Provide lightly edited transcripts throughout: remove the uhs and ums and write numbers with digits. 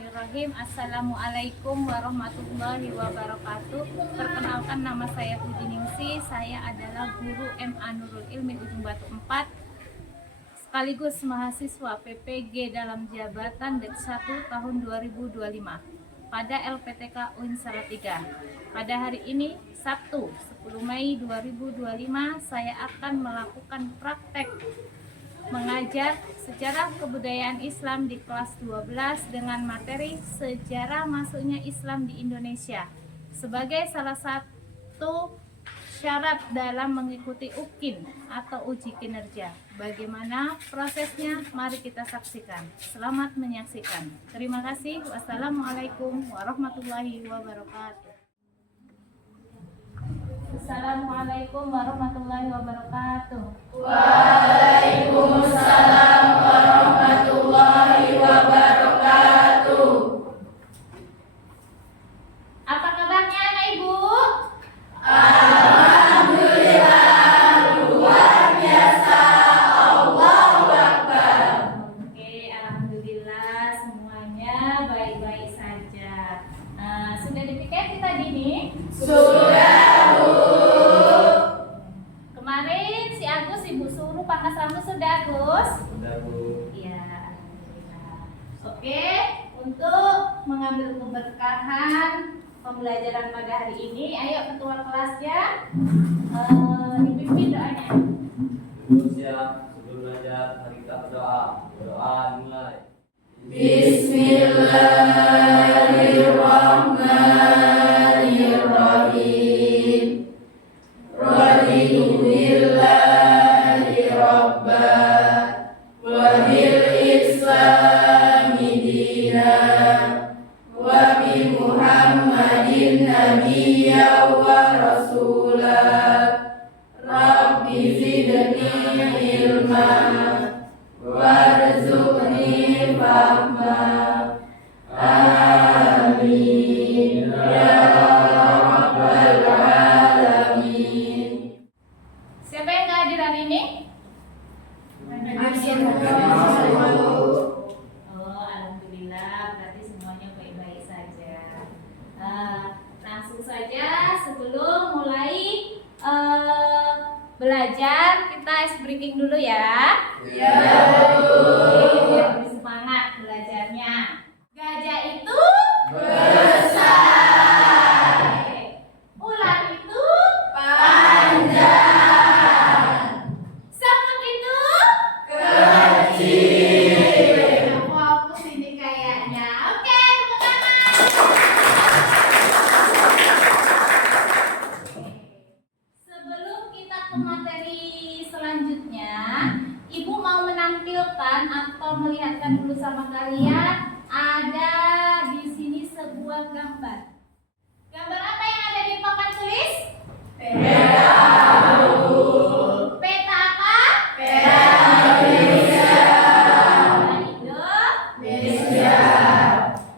Bismillahirrahmanirrahim. Assalamualaikum warahmatullahi wabarakatuh. Perkenalkan, nama saya Puji Ningsi. Saya adalah guru MA Nurul Ilmi Ujung Batu 4 sekaligus mahasiswa PPG dalam jabatan Det1 tahun 2025 pada LPTK UIN Salatiga. Pada hari ini Sabtu 10 Mei 2025 saya akan melakukan praktek mengajar sejarah kebudayaan Islam di kelas 12 dengan materi sejarah masuknya Islam di Indonesia sebagai salah satu syarat dalam mengikuti UKIN atau uji kinerja. Bagaimana prosesnya? Mari kita saksikan. Selamat menyaksikan. Terima kasih. Wassalamualaikum warahmatullahi wabarakatuh. Assalamualaikum warahmatullahi wabarakatuh. Waalaikumsalam warahmatullahi wabarakatuh. Apa kabarnya anak ibu? Alhamdulillah, luar biasa. Allahu Akbar. Oke, alhamdulillah semuanya baik-baik saja. Sudah dipikir kita gini? Sudah, Bu. Kemarin si Agus ibu suruh pangkas rambut, sudah Agus? Sudah, Bu. Iya, alhamdulillah. Oke, untuk mengambil keberkahan pembelajaran pada hari ini, ayo ketua kelasnya dipimpin doanya. Dulu siap, sebelum belajar, mari kita berdoa. Berdoa dimulai. Bismillahirrahmanirrahim. Raditu billahi rabba wa bil islami dina wa bi Muhammadin nabiyya wa rasula. Rabbi zidni ilma warzuqni fahma. Amin ya rabbal alamin. Siapa yang nggak hadir hari ini? Oh, alhamdulillah, berarti semuanya baik-baik saja. Langsung saja sebelum mulai belajar, kita ice breaking dulu ya. Ya, Biar lebih semangat belajarnya. Gajah itu besar, Oke. Ular itu panjang, semut itu kecil. fokus ini kayaknya. Oke, tepuk tangan. Sebelum kita ke materi selanjutnya, Ibu mau menampilkan atau melihatkan dulu sama kalian, ada di sini sebuah gambar. Gambar apa yang ada di papan tulis? Peta apa? Indonesia.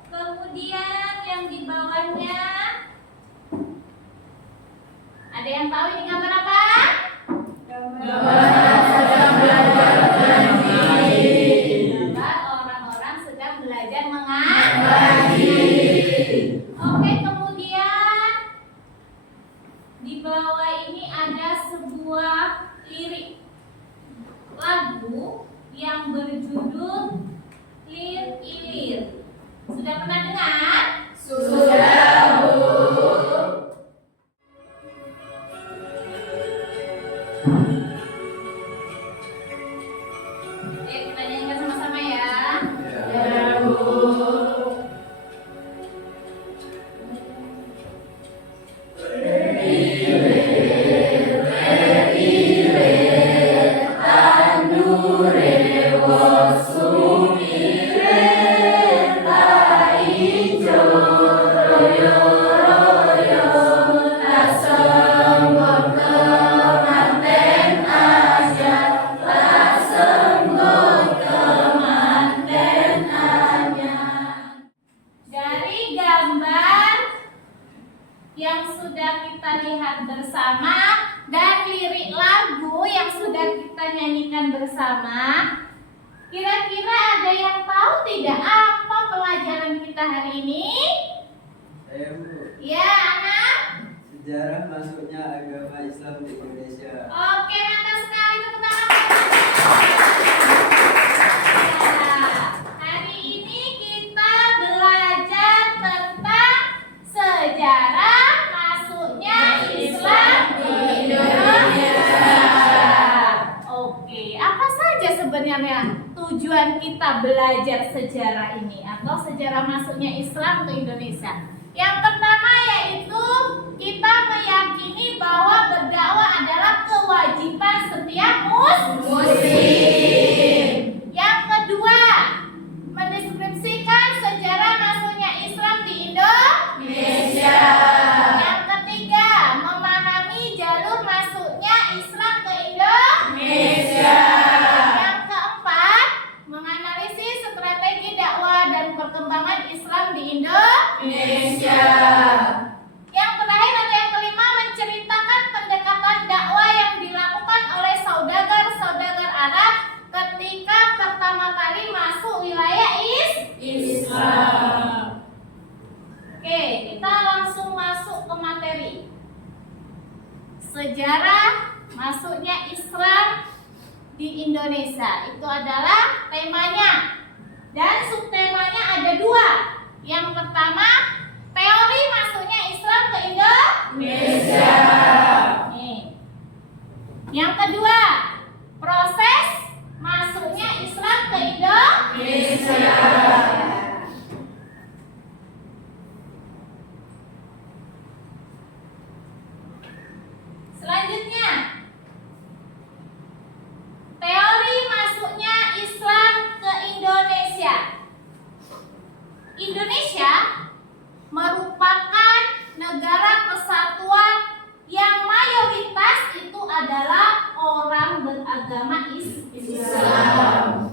Kemudian yang di bawahnya, ada yang tahu ini gambar apa? Gambar orang-orang sedang belajar mengaji. Oke, kemudian di bawah ini ada sebuah lirik lagu yang berjudul Lir Ilir. Sudah pernah dengar? Sudah, Bu. Oke, kita nyanyikan sama-sama ya. Ya, Bu. Dari gambar yang sudah kita lihat bersama dan lirik lagu yang sudah kita nyanyikan bersama, kira-kira ada yang tahu tidak apa pelajaran kita kita hari ini? Saya Bu, Ya, anak. sejarah masuknya agama Islam di Indonesia. Oke, mantap sekali, tepuk tangan. Ya, hari ini kita belajar tentang sejarah masuknya Islam di Indonesia. Oke, apa saja sebenarnya tujuan kita belajar sejarah ini atau sejarah masuknya Islam ke Indonesia? Yang pertama yaitu kita meyakini bahwa berdakwah adalah kewajiban setiap muslim. Yang kedua, mendeskripsikan sejarah masuknya Islam di Indonesia. Yang ketiga, memahami jalur masuknya Islam ke Indonesia. Yang keempat, menganalisis strategi dakwah dan perkembangan Islam di Indonesia. Yang terakhir atau yang kelima, menceritakan pendekatan dakwah yang dilakukan oleh saudagar-saudagar Arab ketika pertama kali masuk wilayah Islam. Oke, kita langsung masuk ke materi. Sejarah masuknya Islam di Indonesia. Itu adalah temanya. Dan subtemanya ada dua. Yang pertama, teori masuknya Islam ke Indonesia. Nih. Yang kedua, proses masuknya Islam ke Indonesia. Selanjutnya, teori masuknya Islam ke Indonesia. Indonesia merupakan negara kesatuan yang mayoritas itu adalah orang beragama Islam.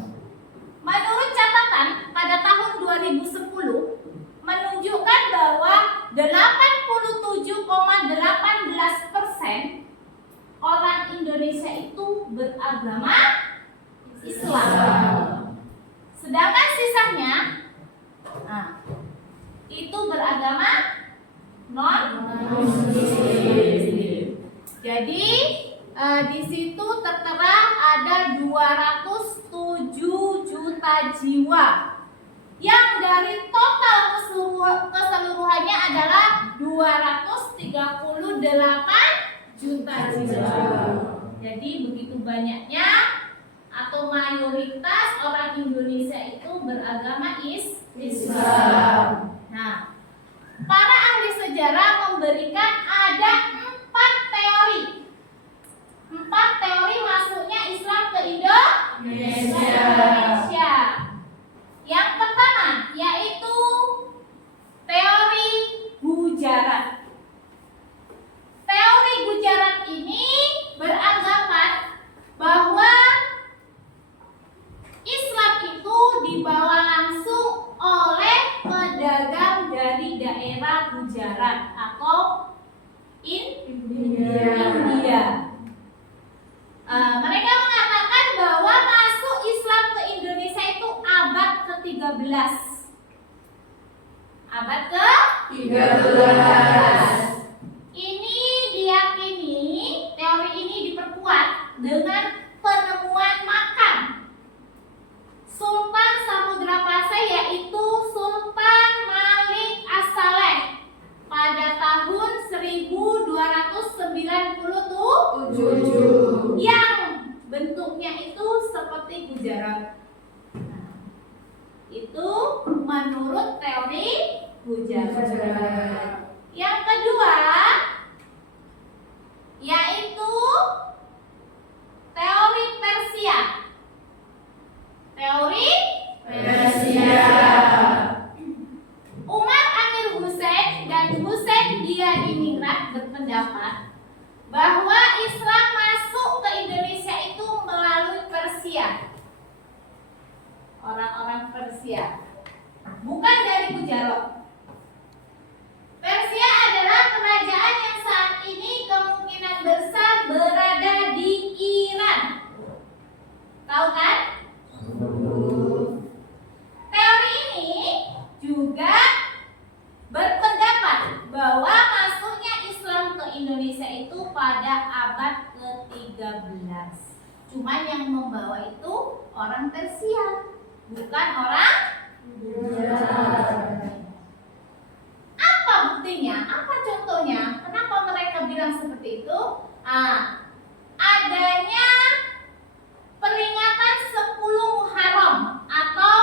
Menurut catatan pada tahun 2010 menunjukkan bahwa 87,18% orang Indonesia itu beragama Islam. Sedangkan sisanya itu beragama non-Muslim. Jadi di situ tertera ada 207 juta jiwa, yang dari total keseluruhannya adalah 238 juta jiwa. Jadi begitu banyaknya atau mayoritas orang Indonesia itu beragama Islam. Nah, para ahli sejarah memberikan ada 4 teori masuknya Islam ke Indonesia. Yang pertama yaitu teori Gujarat. Teori Gujarat ini beranggapan bahwa Islam itu dibawa langsung oleh pedagang dari daerah Gujarat atau India. Mereka mengatakan bahwa masuk Islam ke Indonesia itu abad ke-13. Abad ke-13. Ini diyakini, teori ini diperkuat dengan penemuan makam Sultan Samudra Pasai, yaitu Sultan Malik As-Saleh pada tahun 1297 yang bentuknya itu seperti Gujarat. Itu menurut teori Gujarat. Yang kedua yaitu teori Persia. Teori Persia. Umar Amir Hussein dan Hussein Diadiningrat berpendapat bahwa Islam masuk ke Indonesia itu melalui Persia. Orang-orang Persia, bukan dari Gujarat. Persia adalah kerajaan yang saat ini kemungkinan besar berada di Iran. Tahu kan? Teori ini juga Cuman yang membawa itu orang tersial, bukan orang. Apa buktinya? Apa contohnya? Kenapa mereka bilang seperti itu? Adanya peringatan 10 Muharram atau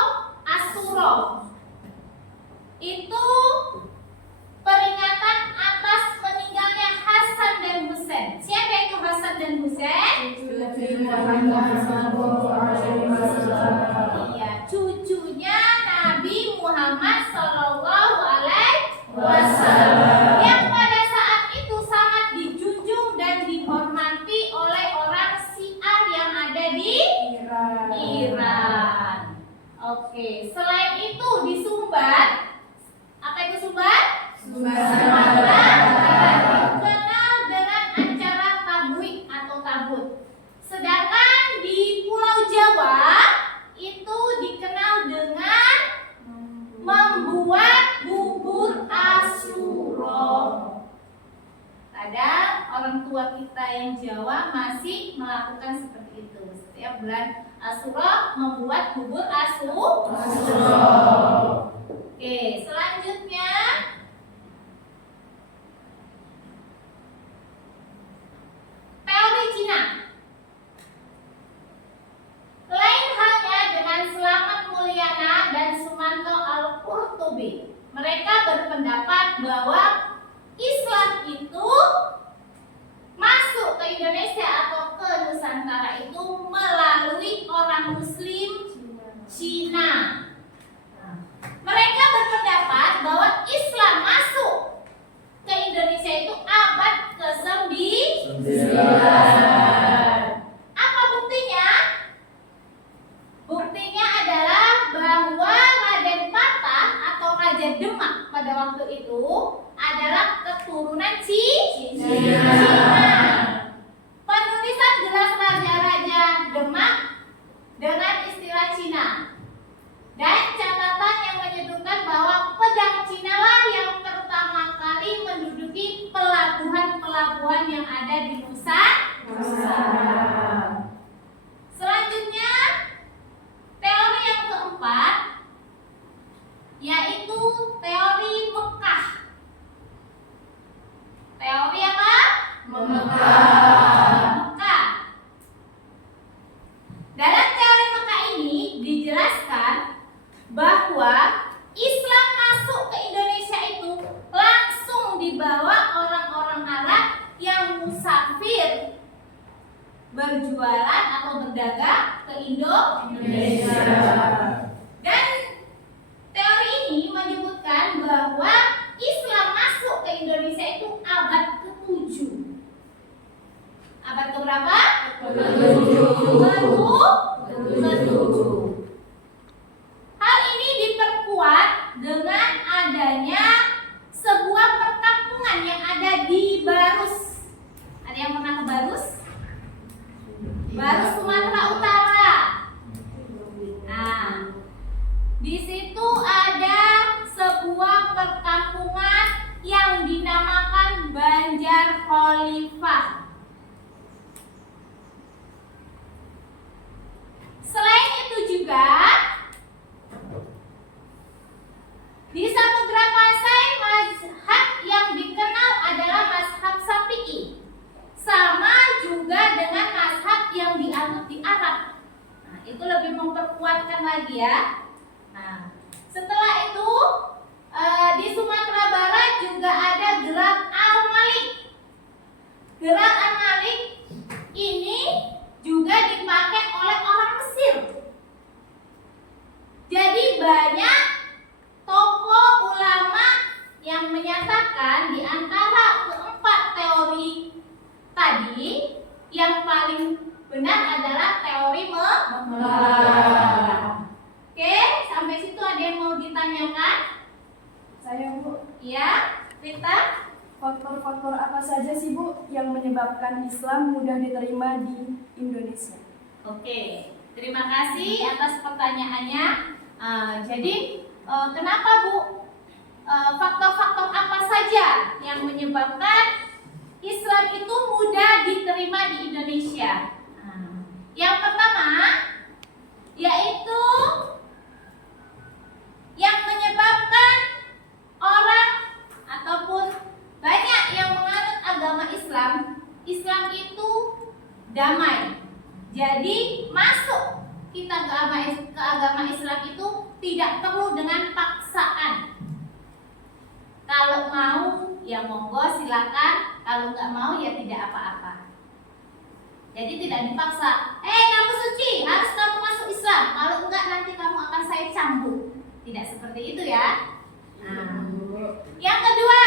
Asyura. Itu peringatan atas meninggalnya Hasan dan Husain. Siapa itu Hasan dan Husain? Iya, cucunya Nabi Muhammad Sallallahu Alaihi Wasallam, yang pada saat itu sangat dijunjung dan dihormati oleh orang Syiah yang ada di Iran. Oke, selain itu di Sumbar, apa itu Sumbar? Sumatera dikenal dengan acara tablik atau tabut. Sedangkan di Pulau Jawa itu dikenal dengan membuat bubur Asyura. Kadang orang tua kita yang Jawa masih melakukan seperti itu. Setiap bulan Asyura membuat bubur Asyura. Oke, selanjutnya teori Cina. Lain halnya dengan Slamet Mulyana dan Sumanto Al-Qurtubi. Mereka berpendapat bahwa Islam itu masuk ke Indonesia atau ke Nusantara itu melalui orang Muslim Cina. Mereka berpendapat bahwa Islam masuk ke Indonesia itu abad ke-9. Apa buktinya? Buktinya adalah bahwa Raden Patah atau Raja Demak pada waktu itu adalah keturunan Cina. Penulisan gelas raja-raja Demak dengan istilah Cina. Dan catatan yang menyebutkan bahwa pedang Cina lah yang pertama kali menduduki pelabuhan-pelabuhan yang ada di Nusantara. Selanjutnya, teori yang keempat yaitu teori Mekah. Teori apa? Mekah. Dalam teori Mekah ini dijelaskan bahwa Islam masuk ke Indonesia itu langsung dibawa orang-orang Arab yang musafir berjualan atau berdagang ke Indonesia. Dan teori ini menyebutkan bahwa Islam masuk ke Indonesia itu abad ke-7. Abad keberapa? Ke-7. Hal ini diperkuat dengan adanya sebuah perkampungan yang ada di Barus. Ada yang pernah ke Barus? Barus, Sumatera Utara. Nah, di situ ada sebuah perkampungan yang dinamakan Banjar Khalifah. Selain itu juga di Samudra Pasai mazhab yang dikenal adalah mazhab Syafi'i, sama juga dengan mazhab yang dianut di Arab. Nah, itu lebih memperkuatkan lagi ya. Nah, setelah itu di Sumatera Barat juga ada gerak Al-Malik. Gerak Al-Malik ini juga dipakai oleh orang Mesir. Jadi banyak tokoh ulama yang menyatakan di antara keempat teori tadi yang paling benar adalah teori Mekah. Oke, sampai situ ada yang mau ditanyakan? Saya Bu, Ya, Rita. faktor-faktor apa saja sih Bu yang menyebabkan Islam mudah diterima di Indonesia? Oke, terima kasih atas pertanyaannya. Jadi kenapa Bu? Faktor-faktor apa saja yang menyebabkan Islam itu mudah diterima di Indonesia? Yang pertama yaitu yang menyebabkan orang ataupun banyak yang menganut agama Islam. Islam itu damai. Jadi masuk kita ke agama Islam itu tidak perlu dengan paksaan. Kalau mau ya monggo silakan, kalau nggak mau ya tidak apa-apa. Jadi tidak dipaksa. Kamu suci, harus kamu masuk Islam. Kalau enggak nanti kamu akan saya cambuk. Tidak seperti itu ya. Nah, yang kedua,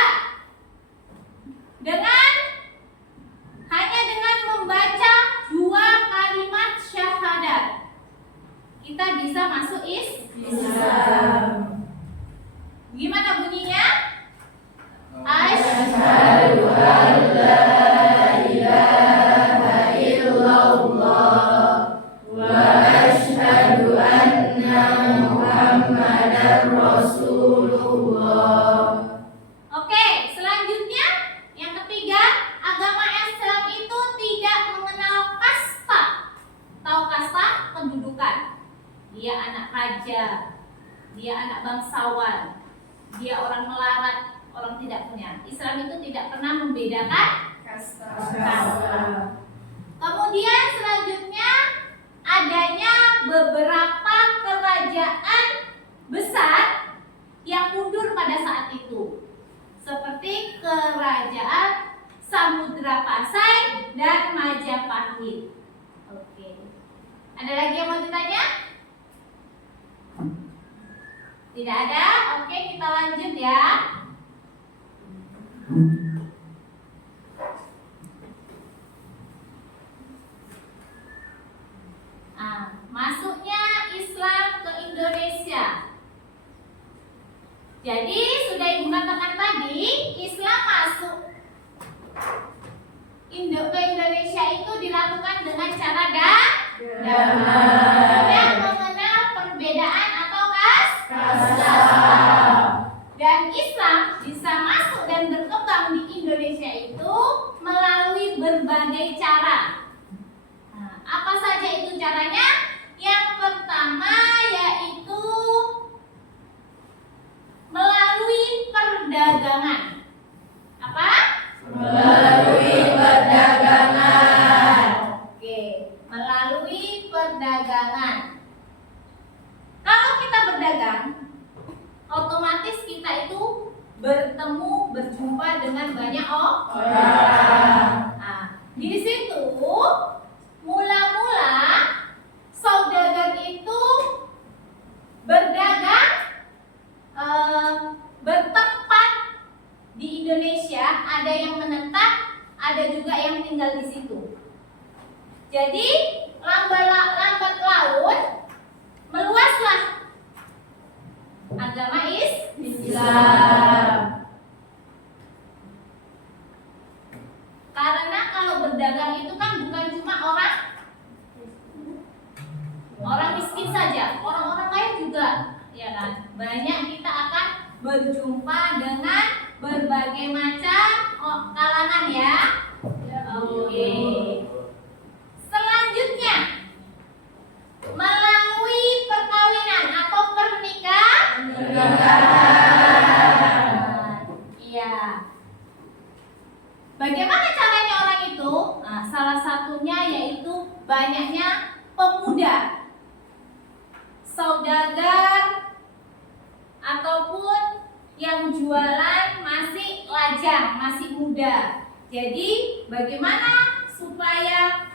hanya dengan membaca 2 kalimat syahadat kita bisa masuk Islam. Gimana bunyinya? Asyhadu an la ilaha illallah wa asyhadu anna Muhammadar Rasulullah. Oke, selanjutnya yang ketiga, agama Islam itu tidak mengenal kasta. Tahu kasta? Kedudukan. Dia anak raja, dia anak bangsawan, dia orang melarat, orang tidak punya. Islam itu tidak pernah membedakan kasta. Kemudian selanjutnya adanya beberapa kerajaan besar yang mundur pada saat itu, seperti kerajaan Samudra Pasai dan Majapahit. Oke. Ada lagi yang mau ditanya? Tidak ada? Oke, kita lanjut ya. Masuknya Islam ke Indonesia. Jadi sudah ibu katakan tadi, Islam masuk ke Indonesia itu dilakukan dengan cara damai. Tidak mengenal perbedaan atau kasta. Dan Islam bisa masuk dan berkembang di Indonesia itu melalui berbagai cara. Apa saja itu caranya? Yang pertama yaitu melalui perdagangan. Apa? Melalui perdagangan. Oke, melalui perdagangan. Kalau kita berdagang, otomatis kita itu berjumpa dengan banyak orang. Di situ mula-mula saudagar itu berdagang bertempat di Indonesia, ada yang menetap, ada juga yang tinggal di situ. Jadi lambat laun meluaslah agama Islam. Karena kalau berdagang itu kan bukan cuma orang miskin saja, orang-orang kaya juga, ya kan? Banyak kita akan berjumpa dengan berbagai macam kalangan ya. Oke. Selanjutnya melalui perkawinan atau pernikahan. Iya. Bagaimana caranya orang itu? Salah satunya yaitu banyaknya pemuda, saudagar ataupun yang jualan masih lajang, masih muda. Jadi bagaimana supaya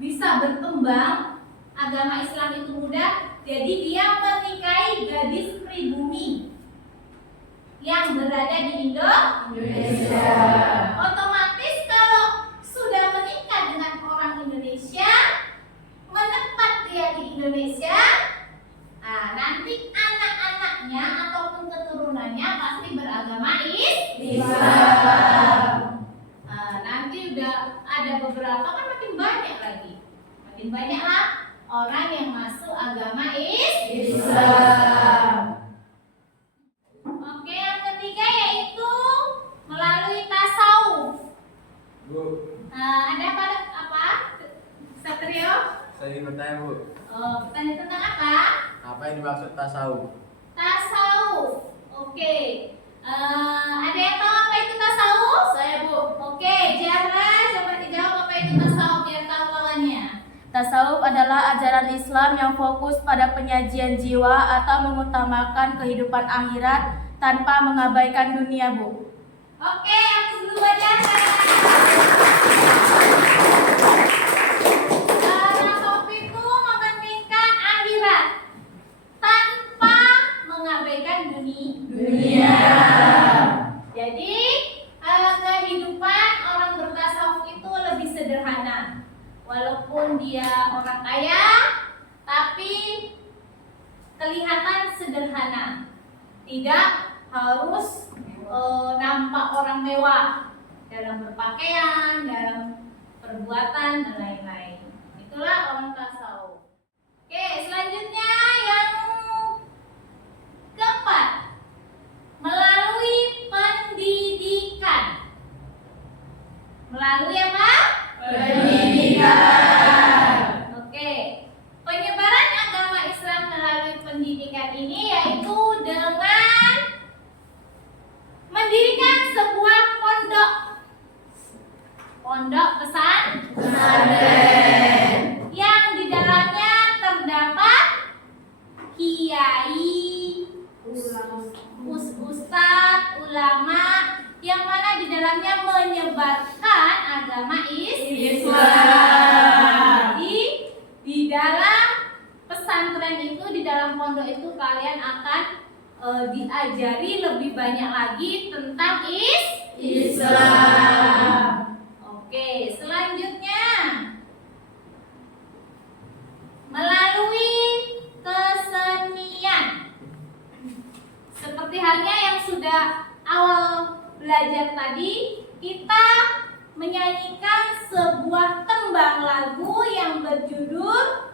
bisa berkembang agama Islam itu mudah? Jadi dia menikahi gadis pribumi yang berada di Indonesia. Otomatis kalau sudah menikah dengan orang Indonesia, menepat dia di Indonesia, nanti anak-anaknya ataupun keturunannya pasti beragama Islam. Nanti udah ada beberapa, kan makin banyak lagi, makin banyaklah orang yang masuk agama Islam. Oke, yang ketiga yaitu melalui tasawuf. Ada apa? Satrio? Saya ingin bertanya, Bu. Bertanya tentang apa? Apa yang dimaksud tasawuf? Tasawuf. Oke. Ada yang tahu apa itu tasawuf? Saya, Bu. Oke, Jara, coba dijawab apa itu tasawuf biar tahu kawannya. Tasawuf adalah ajaran Islam yang fokus pada penyajian jiwa atau mengutamakan kehidupan akhirat tanpa mengabaikan dunia, Bu. Oke, yang kedua Jara. Tasawuf itu mementingkan akhirat tanpa mengabaikan dunia. Jadi kehidupan orang bertasawuf itu lebih sederhana. Walaupun dia orang kaya, tapi kelihatan sederhana. Tidak harus nampak orang mewah dalam berpakaian, dalam perbuatan dan lain-lain. Itulah orang tasawuf. Oke, selanjutnya yang keempat, melalui pendidikan. Melalui apa? Pendidikan. Oke, penyebaran agama Islam melalui pendidikan ini yaitu dengan mendirikan sebuah pondok pesantren yang di dalamnya terdapat kiai, ustadz, ulama yang mana di dalamnya menyebarkan agama Islam. Jadi di dalam pesantren itu, di dalam pondok itu kalian akan diajari lebih banyak lagi tentang Islam. Oke, selanjutnya melalui kesenian. Seperti halnya yang sudah awal belajar tadi, kita menyanyikan sebuah tembang lagu yang berjudul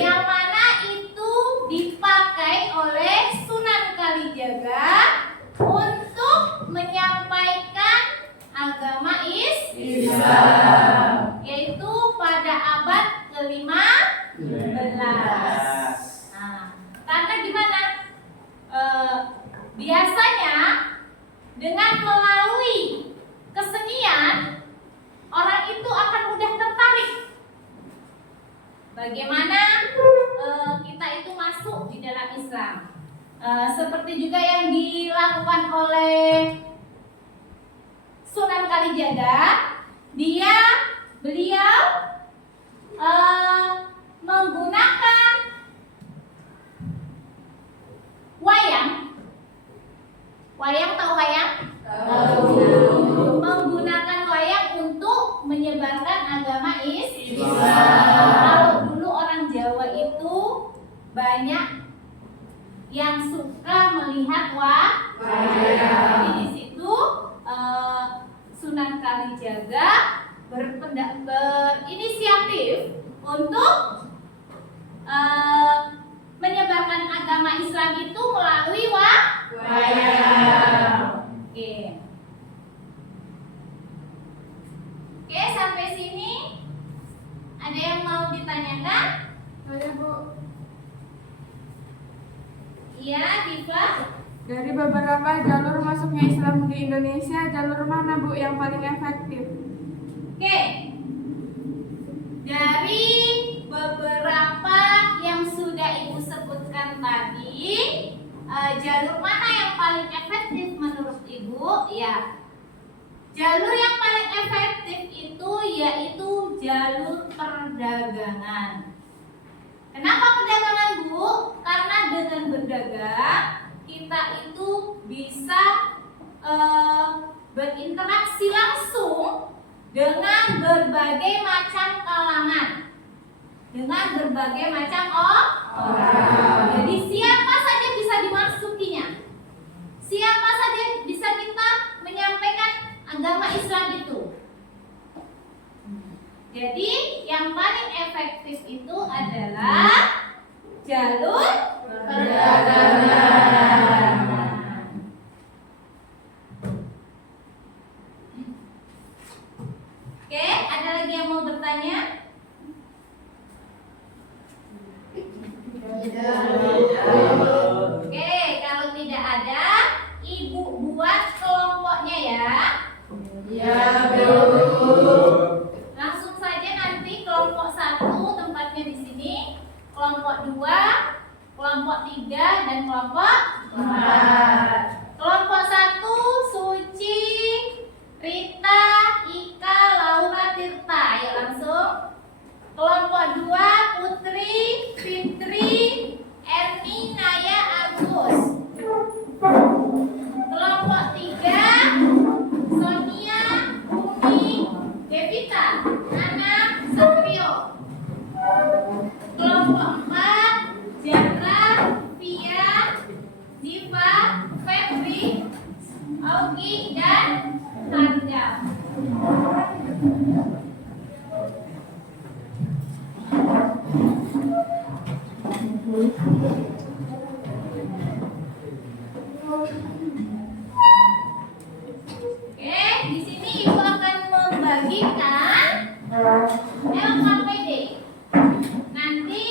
yang mana itu dipakai oleh Sunan Kalijaga untuk menyampaikan agama Islam, yaitu pada abad ke-15. Nah, karena gimana? Biasanya dengan melalui kesenian orang itu akan mudah tertarik. Bagaimana kita itu masuk di dalam Islam? Seperti juga yang dilakukan oleh Sunan Kalijaga, beliau menggunakan wayang. Tahu wayang? Tahu. Menggunakan wayang untuk menyebarkan agama Islam. Kalau dulu orang Jawa itu banyak yang suka melihat wayang. Jadi di situ Sunan Kalijaga berinisiatif untuk menyebarkan agama Islam itu melalui wayang. Oke, sampai sini ada yang mau ditanyakan? Saya, Bu. Iya, Diva. Dari beberapa jalur masuknya Islam di Indonesia, jalur mana, Bu, yang paling efektif? Oke. Dari beberapa yang sudah Ibu sebutkan tadi, jalur mana yang paling efektif menurut Ibu? Ya, jalur yang paling efektif itu yaitu jalur perdagangan. Kenapa perdagangan, Bu? Karena dengan berdagang kita itu bisa berinteraksi langsung dengan berbagai macam kalangan, dengan berbagai macam orang. Jadi siapa saja bisa dimasukinya, siapa saja bisa kita menyampaikan agama Islam itu. Jadi yang paling efektif itu adalah jalur perdagangan. Oke, ada lagi yang mau bertanya? Ya, Bu. Langsung saja nanti kelompok 1 tempatnya di sini, kelompok 2, kelompok 3, dan kelompok 4. Kelompok 1 Suci, Rita, Ika, Laura, Tirta. Ayo langsung. Kelompok 2 Putri, Fitri, Erni, Naya, Agus. Kelompok 3 Sonia, Umi, Devita, Nana, Satrio. Kelompok 4 Jara, Pia, Diva, Febri, Augie, dan Harja. Oke, di sini Ibu akan membagikan LKPD. Nanti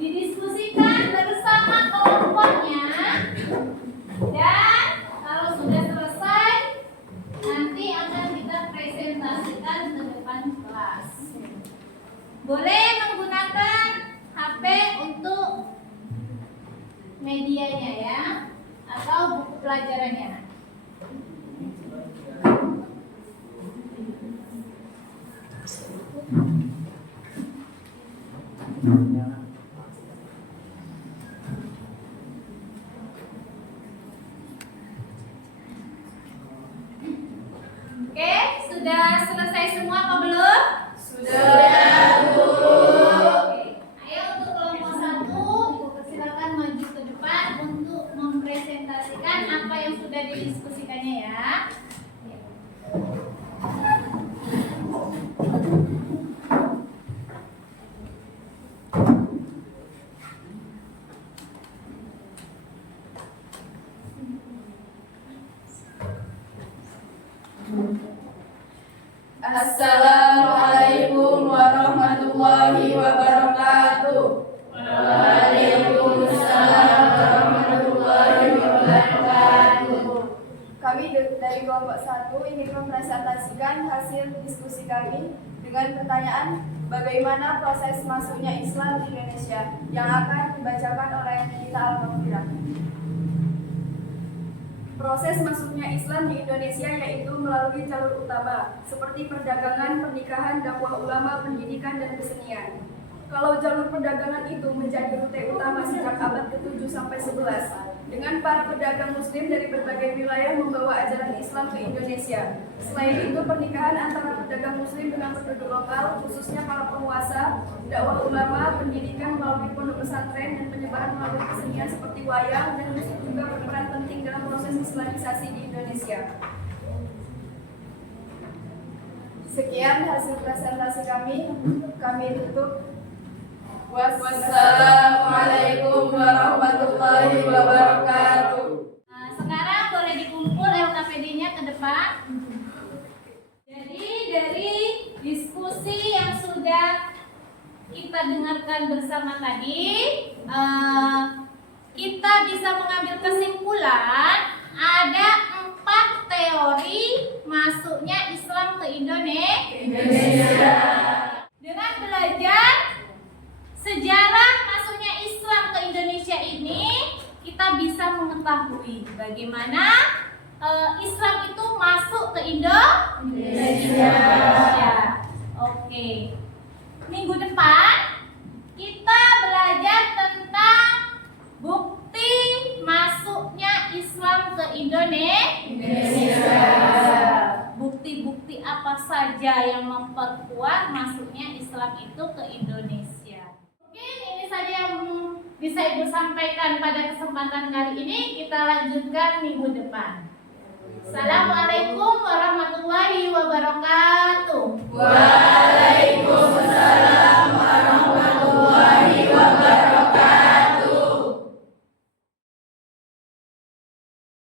didiskusikan bersama kelompoknya, dan kalau sudah selesai nanti akan kita presentasikan ke depan kelas. Boleh menggunakan HP untuk medianya ya, atau buku pelajarannya. Oke, sudah selesai semua apa belum? Sudah, Bu. Oke. Ayo untuk kelompok 1, silakan maju ke depan untuk mempresentasikan apa yang sudah didiskusikannya ya. Assalamualaikum warahmatullahi wabarakatuh. Waalaikumsalam warahmatullahi wabarakatuh. Kami dari kelompok 1 ingin mempresentasikan hasil diskusi kami dengan pertanyaan bagaimana proses masuknya Islam di Indonesia yang akan dibacakan oleh kita Al-Mufirah. Proses masuknya Islam di Indonesia yaitu melalui jalur utama seperti perdagangan, pernikahan, dakwah ulama, pendidikan, dan kesenian. Kalau jalur perdagangan itu menjadi rute utama sejak abad ke-7 sampai 11, dengan para pedagang muslim dari berbagai wilayah membawa ajaran Islam ke Indonesia. Selain itu, pernikahan antara pedagang muslim dengan penduduk lokal, khususnya para penguasa, dakwah ulama, pendidikan melalui pondok pesantren, dan penyebaran melalui kesenian seperti wayang dan musik juga berperan penting dalam proses islamisasi di Indonesia. Sekian hasil presentasi kami tutup. Wassalamualaikum warahmatullahi wabarakatuh. Sekarang boleh dikumpul LKPD-nya ke depan. Jadi dari diskusi yang sudah kita dengarkan bersama tadi, kita bisa mengambil kesimpulan ada 4 teori masuknya Islam ke Indonesia. Dengan belajar sejarah masuknya Islam ke Indonesia ini, kita bisa mengetahui bagaimana Islam itu masuk ke Indonesia. Oke. Minggu depan kita belajar tentang bukti masuknya Islam ke Indonesia. Bukti-bukti apa saja yang memperkuat masuknya Islam itu ke Indonesia. Mungkin ini saja yang bisa Ibu sampaikan pada kesempatan kali ini. Kita lanjutkan minggu depan. Assalamualaikum warahmatullahi wabarakatuh. Waalaikumsalam